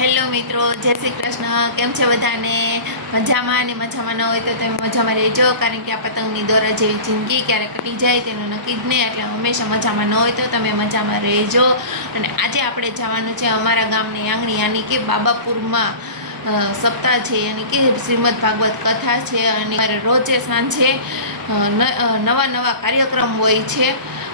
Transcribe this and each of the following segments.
Hello મિત્રો, જય શ્રી કૃષ્ણ. કેમ છે બધાને? મજામાં અને મજામાં ન હોય તો તમે મજામાં રહેજો, કારણ કે આ પતંગની દોરા જેવી જિંદગી ક્યારે કટી જાય તેનું નક્કી જ નહીં, એટલે હંમેશા મજામાં ન હોય તો તમે મજામાં રહેજો. અને આજે આપણે જવાનું છે અમારા ગામની આંગણી, યાની કે બાબાપુરમાં સપ્તાહ છે, યાની કે શ્રીમદ ભાગવત કથા છે, અને રોજે સાંજે નવા નવા કાર્યક્રમ હોય છે.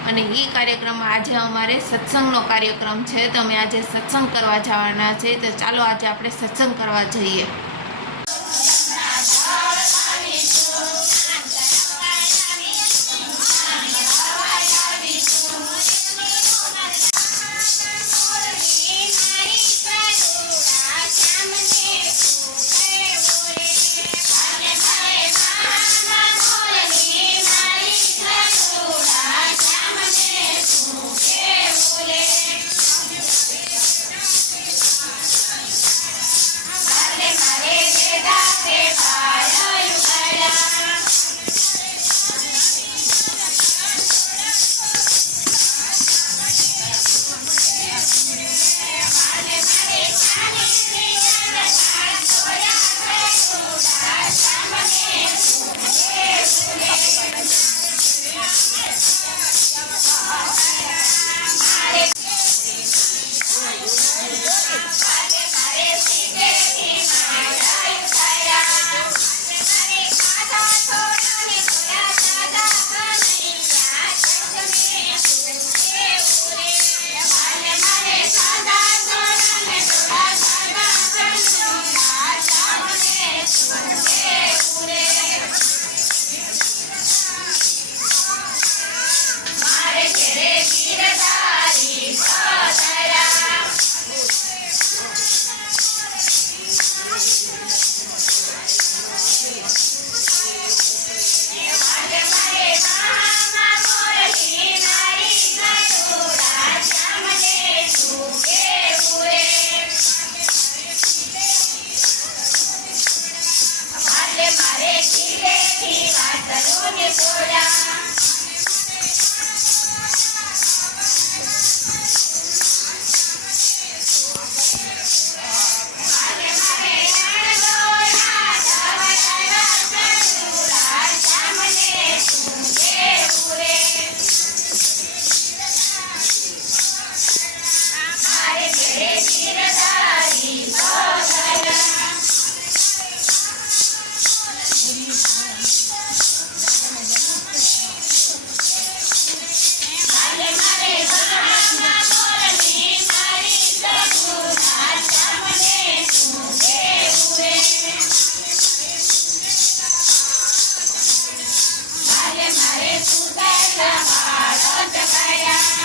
અને એ કાર્યક્રમમાં આજે અમારે સત્સંગનો કાર્યક્રમ છે. તમે આજે સત્સંગ કરવા જવાના છે. તો ચાલો આજે આપણે સત્સંગ કરવા જઈએ. acolhedora. Namaha Namaha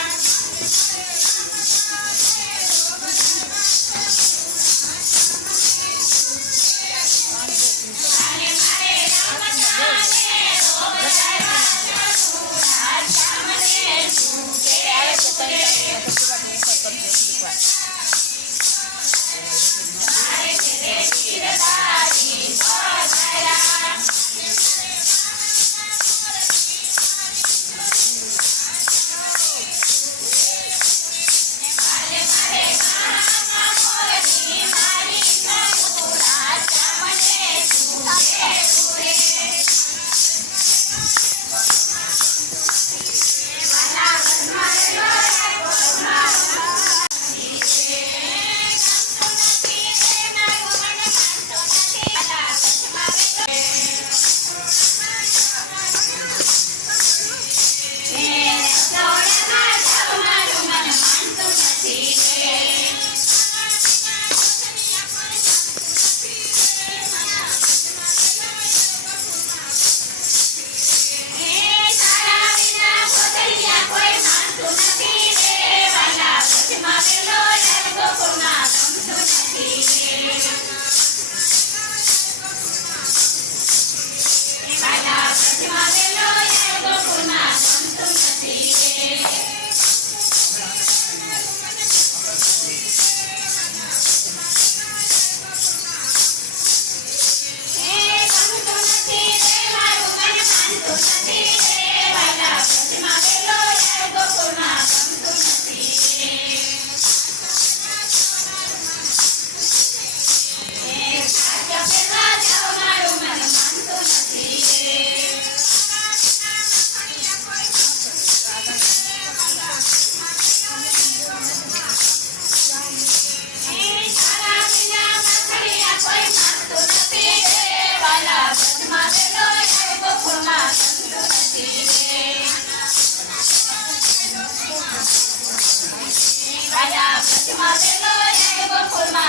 মালে মা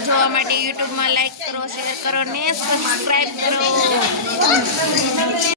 જોવા માટે યુટ્યુબમાં લાઇક કરો શેર કરો ને સબસ્ક્રાઈબ કરો.